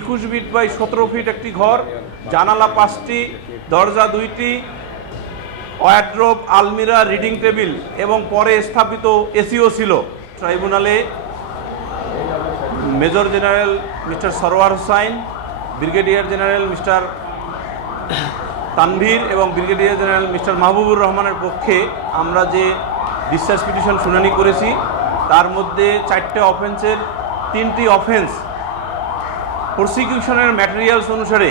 একুশ feet by সতেরো fit একটি ঘর, জানালা পাঁচটি, দরজা দুইটি ওয়ার্ড্রোব আলমিরা রিডিং টেবিল এবং পরে স্থাপিত এসিও ছিল। ট্রাইব্যুনালে major general mister Sarwar Hossain, brigadier general mister Tanvir এবং ব্রিগেডিয়ার জেনারেল মিস্টার মাহবুবুর রহমানের পক্ষে আমরা যে ডিসচার্জ পিটিশন শুনানি করেছি, তার মধ্যে চারটে অফেন্সের তিনটি অফেন্স প্রসিকিউশনের ম্যাটেরিয়ালস অনুসারে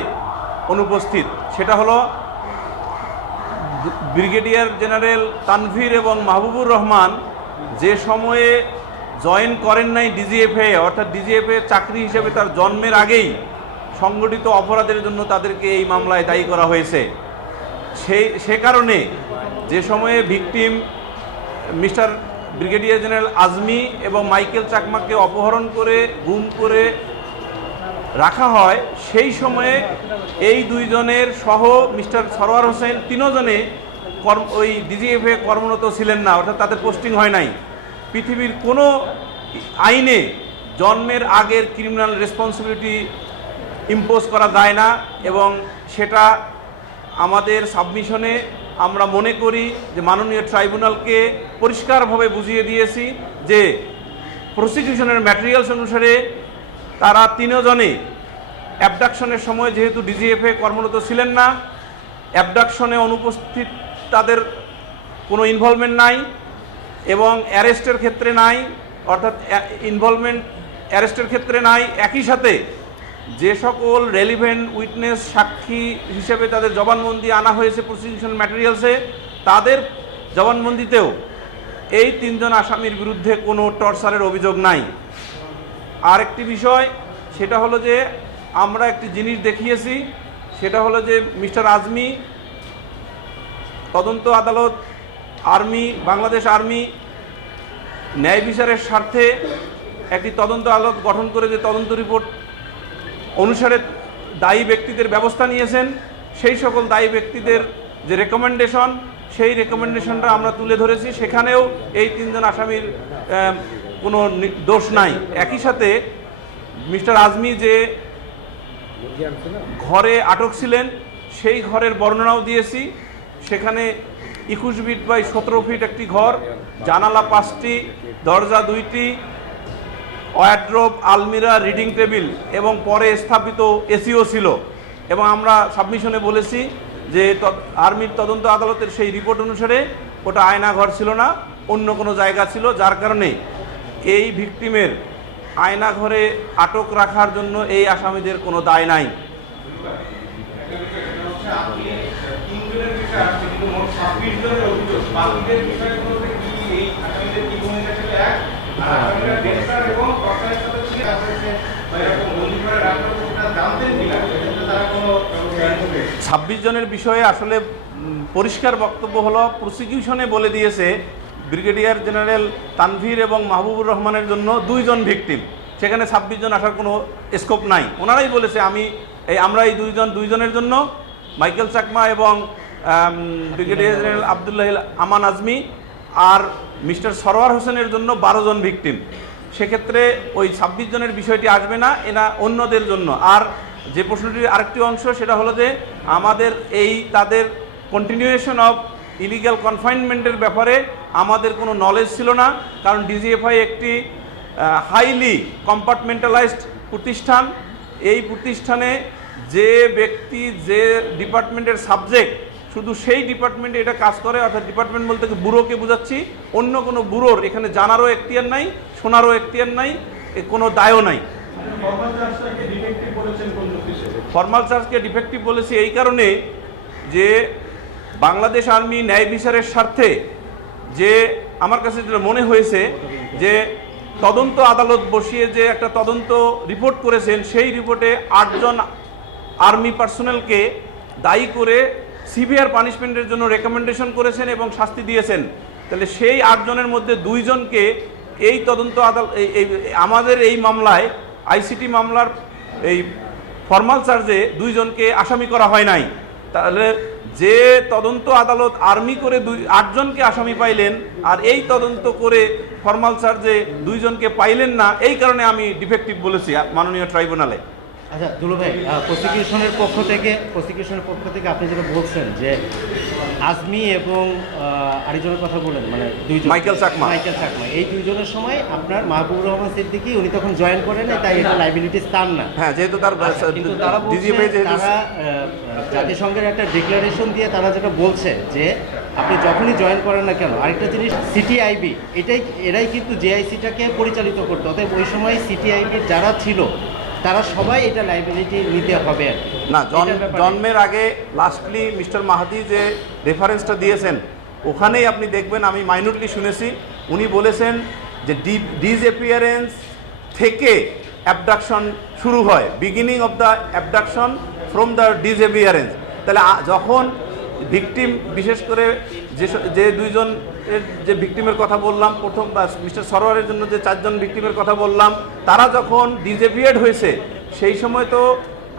অনুপস্থিত। সেটা হলো ব্রিগেডিয়ার জেনারেল তানভীর এবং মাহবুবুর রহমান যে সময়ে জয়েন করেন নাই ডিজিএফএ, অর্থাৎ ডিজিএফএ চাকরি হিসেবে তার জন্মের আগেই সংগঠিত অপরাধের জন্য তাদেরকে এই মামলায় দায়ী করা হয়েছে। সেই সে কারণে যে সময়ে victim mister brigadier general Azmi এবং মাইকেল চাকমাকে অপহরণ করে, গুম করে রাখা হয়, সেই সময়ে এই দুইজনের সহ মিস্টার সরোয়ার হোসেন তিনজনে কর্ম, ওই ডিজিএফে কর্মরত ছিলেন না, অর্থাৎ তাদের পোস্টিং হয় নাই। পৃথিবীর কোনো আইনে জন্মের আগের ক্রিমিনাল রেসপন্সিবিলিটি ইম্পোজ করা যায় না এবং সেটা আমাদের সাবমিশনে আমরা মনে করি যে মাননীয় ট্রাইব্যুনালকে পরিষ্কারভাবে বুঝিয়ে দিয়েছি যে প্রসিকিউশনের ম্যাটেরিয়ালস অনুসারে তারা তিনজনে অ্যাবডাকশনের সময় যেহেতু ডিজিএফএ কর্মরত ছিলেন না অ্যাবডাকশনে অনুপস্থিত তাদের কোনো ইনভলভমেন্ট নাই এবং অ্যারেস্টের ক্ষেত্রে নাই, অর্থাৎ ইনভলভমেন্ট অ্যারেস্টের ক্ষেত্রে নাই। একই সাথে যে সকল রেলিভেন্ট উইটনেস সাক্ষী হিসেবে তাদের জবানবন্দি আনা হয়েছে প্রসিকিউশন ম্যাটেরিয়ালসে তাদের জবানবন্দিতেও এই তিনজন আসামির বিরুদ্ধে কোনো টর্চারের অভিযোগ নাই। আর একটি বিষয়, সেটা হলো যে আমরা একটি জিনিস দেখিয়েছি, সেটা হলো যে মিস্টার আজমি, তদন্ত আদালত, আর্মি, বাংলাদেশ আর্মি, ন্যায় বিচারের স্বার্থে একটি তদন্ত আদালত গঠন করে যে তদন্ত রিপোর্ট অনুসারে দায়ী ব্যক্তিদের ব্যবস্থা নিয়েছেন, সেই সকল দায়ী ব্যক্তিদের যে রেকমেন্ডেশন সেই রেকমেন্ডেশনটা আমরা তুলে ধরেছি। সেখানেও এই তিনজন আসামির কোনো দোষ নাই। একই সাথে মিস্টার আজমি যে ঘরে আটক ছিলেন, সেই ঘরের বর্ণনাও দিয়েছি। সেখানে একুশ ফিট বাই সতেরো ফিট একটি ঘর, জানালা পাঁচটি, দরজা দুইটি ওয়ার্ড্রোব আলমিরা রিডিং টেবিল এবং পরে স্থাপিত এসিও ছিল। এবং আমরা সাবমিশনে বলেছি যে আর্মির তদন্ত আদালতের সেই রিপোর্ট অনুসারে ওটা আয়নাঘর ছিল না, অন্য কোনো জায়গা ছিল, যার কারণে এই ভিকটিমের আয়না ঘরে আটক রাখার জন্য এই আসামিদের কোনো দায় নাই। নেবে ছাব্বিশ জনের বিষয়ে আসলে পরিষ্কার বক্তব্য হলো প্রসিকিউশনে বলে দিয়েছে ব্রিগেডিয়ার জেনারেল তানভীর এবং মাহবুবুর রহমানের জন্য দুইজন ভিকটিম। সেখানে ছাব্বিশ জন আসার কোনো স্কোপ নাই। ওনারাই বলেছে, আমি এই, আমরা এই দুইজন, দুইজনের জন্য মাইকেল চাকমা এবং ব্রিগেডিয়ার জেনারেল আবদুল্লাহ আমান আজমি আর মিস্টার সরোয়ার হোসেনের জন্য বারো জন ভিকটিম। সেক্ষেত্রে ওই ছাব্বিশ জনের বিষয়টি আসবে না এনা অন্যদের জন্য। আর যে প্রশ্নটির আরেকটি অংশ সেটা হলো যে আমাদের এই তাদের কন্টিনিউয়েশন অফ ইলিগ্যাল কনফাইনমেন্টের ব্যাপারে আমাদের কোনো নলেজ ছিল না, কারণ ডিজিএফআই একটি হাইলি কম্পার্টমেন্টালাইজড প্রতিষ্ঠান। এই প্রতিষ্ঠানে যে ব্যক্তি, যে ডিপার্টমেন্টের সাবজেক্ট শুধু সেই ডিপার্টমেন্টে এটা কাজ করে, অর্থাৎ ডিপার্টমেন্ট বলতে ব্যুরোকে বোঝাচ্ছি, অন্য কোনো ব্যুরোর এখানে জানারও এখতিয়ার নাই, শোনারও এখতিয়ার নাই কোনো দায়ও নাই। ফর্মাল চার্জকে ডিফেক্টিভ বলেছি এই কারণে যে বাংলাদেশ আর্মি ন্যায় বিচারের স্বার্থে যে আমার কাছে যেটা মনে হয়েছে যে তদন্ত আদালত বসিয়ে যে একটা তদন্ত রিপোর্ট করেছেন, সেই রিপোর্টে আটজন আর্মি পার্সোনালকে দায়ী করে সিভিয়ার পানিশমেন্টের জন্য রেকমেন্ডেশন করেছেন এবং শাস্তি দিয়েছেন। তাহলে সেই আটজনের মধ্যে দুইজনকে এই তদন্ত আদালত আমাদের এই মামলায় আইসিটি মামলার এই ফর্মাল চার্জে দুইজনকে আসামি করা হয় নাই। তাহলে যে তদন্ত আদালত আর্মি করে দুই আটজনকে আসামি পাইলেন আর এই তদন্ত করে ফর্মাল চার্জে দুইজনকে পাইলেন না, এই কারণে আমি ডিফেক্টিভ বলেছি মাননীয় ট্রাইব্যুনালে। আচ্ছা দুলু ভাই প্রসিকিউশনের পক্ষ থেকে প্রসিকিউশনের পক্ষ থেকে আপনি যেটা বলছেন যে আজমি এবং আরেকজনের কথা বলেন মানে দুইজন। মাইকেল চাকমা। মাইকেল চাকমা। এই দুইজনের সময় আপনার মাহবুবুর রহমান সিদ্দিকী উনি তখন জয়েন করেন নাই, তাই এটা লাইবিলিটিস তার না। হ্যাঁ যেহেতু তার আচ্ছা, কিন্তু তারা তারা জাতিসংঘের একটা ডিক্লারেশন দিয়ে তারা যেটা বলছে যে আপনি যখনই জয়েন করেন না কেন আরেকটা জিনিস সিটিআইবি এটাই এরাই কিন্তু জেআইসিটাকে পরিচালিত করতো। অতএব ওই সময় সিটিআইবির যারা ছিল তারা সবাই এটা লাইবিলিটি নিতে হবে। না জন্মের আগে লাস্টলি মিস্টার মাহাদি যে রেফারেন্সটা দিয়েছেন ওখানেই আপনি দেখবেন আমি মাইনরলি শুনেছি উনি বলেছেন যে ডি ডিসঅ্যাপিয়ারেন্স থেকে অ্যাবডাকশন শুরু হয়। Beginning of the abduction from the disappearance তাহলে যখন ভিকটিম বিশেষ করে যে যে দুইজন যে ভিকটিমের কথা বললাম, প্রথম মিস্টার সরোয়ারের জন্য যে চারজন ভিকটিমের কথা বললাম, তারা যখন ডিজেপিয়ার্ড হয়েছে, সেই সময় তো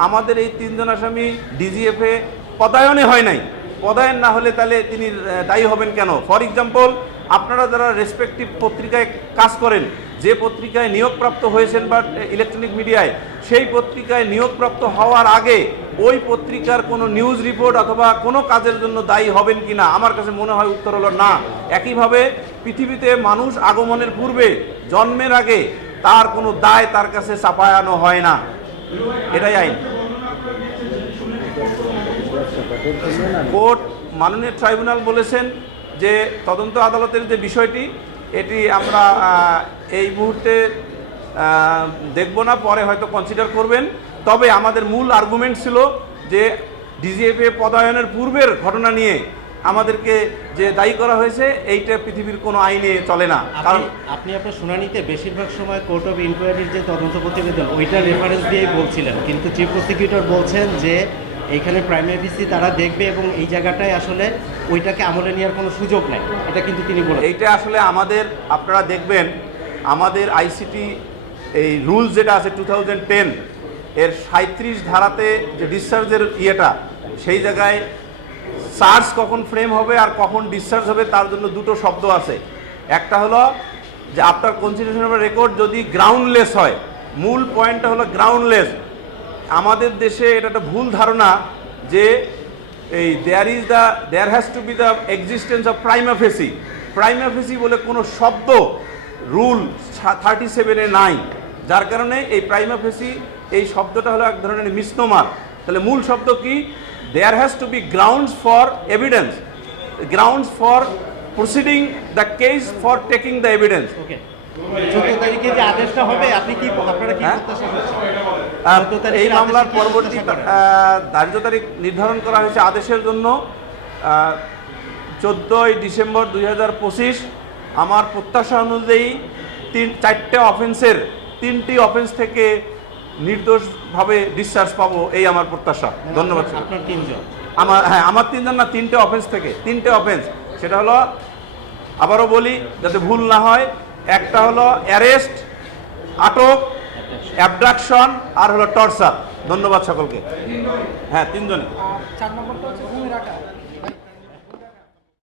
আমাদের এই তিনজন আসামি ডিজিএফে পদায়নে হয় নাই। পদায়ন না হলে তাহলে তিনি দায়ী হবেন কেন? ফর এক্সাম্পল আপনারা যারা রেসপেক্টিভ পত্রিকায় কাজ করেন যে পত্রিকায় নিয়োগপ্রাপ্ত হয়েছেন বা ইলেকট্রনিক মিডিয়ায় সেই পত্রিকায় নিয়োগপ্রাপ্ত হওয়ার আগে ওই পত্রিকার কোনো নিউজ রিপোর্ট অথবা কোনো কাজের জন্য দায়ী হবেন কি না আমার কাছে মনে হয় উত্তর হলো না। একইভাবে পৃথিবীতে মানুষ আগমনের পূর্বে জন্মের আগে তার কোনো দায় তার কাছে চাপায়ানো হয় না। এটাই আইন। কোর্ট মাননীয় ট্রাইব্যুনাল বলেছেন যে তদন্ত আদালতের যে বিষয়টি এটি আমরা এই মুহূর্তে দেখব না পরে হয়তো কনসিডার করবেন। তবে আমাদের মূল আর্গুমেন্ট ছিল যে ডিজিএফএ পদায়নের পূর্বের ঘটনা নিয়ে আমাদেরকে যে দায়ী করা হয়েছে এইটা পৃথিবীর কোনো আইনে চলে না। কারণ আপনি আপনি আপনার শুনানিতে বেশিরভাগ সময় কোর্ট অফ ইনকোয়ারির যে তদন্ত প্রতিবেদন ওইটা রেফারেন্স দিয়েই বলছিলেন। কিন্তু চিফ প্রসিকিউটর বলছেন যে এইখানে প্রাইমারি তারা দেখবে এবং এই জায়গাটায় আসলে ওইটাকে আমলে নেওয়ার কোনো সুযোগ নাই। এটা কিন্তু তিনি বলেন এইটা আসলে আমাদের, আপনারা দেখবেন, আমাদের আইসিটি এই রুলস যেটা আছে টু টেন এর সাঁত্রিশ ধারাতে যে ডিসচার্জের ইয়েটা, সেই জায়গায় চার্জ কখন ফ্রেম হবে আর কখন ডিসচার্জ হবে তার জন্য দুটো শব্দ আছে। একটা হলো যে কনসিডারেশন অফ রেকর্ড যদি গ্রাউন্ডলেস হয়, মূল পয়েন্টটা হলো গ্রাউন্ডলেস আমাদের দেশে এটা একটা ভুল ধারণা যে এই there is the there has to be the existence of prima facie prima facie বলে কোনো শব্দ রুল থার্টি সেভেনে নাই। যার কারণে এই প্রাইমাফেসি এই শব্দটা হলো এক ধরনের মিসনোমার তাহলে মূল শব্দ কি? There has to be grounds for evidence grounds for proceeding the case for taking the evidence okay চোদ্দ তারিখে যে আদেশটা হবে আপনি কি আপনারা কি হ্যাঁ? এই মামলার পরবর্তী ধার্য তারিখ নির্ধারণ করা হয়েছে আদেশের জন্য। চোদ্দোই ডিসেম্বর দুই হাজার পঁচিশ আমার প্রত্যাশা অনুযায়ী তিন চারটে অফেন্সের তিনটি অফেন্স থেকে নির্দোষভাবে ডিসচার্জ পাবো এই আমার প্রত্যাশা। ধন্যবাদ তিনজন। আমার হ্যাঁ আমার তিনজন না তিনটে অফেন্স থেকে তিনটে অফেন্স সেটা হলো আবারও বলি যাতে ভুল না হয় একটা হলো অ্যারেস্ট, আটক, অ্যাবডাকশন, আর হলো টর্চার। ধন্যবাদ সকলকে। হ্যাঁ তিনজনে। চার নম্বরটা হচ্ছে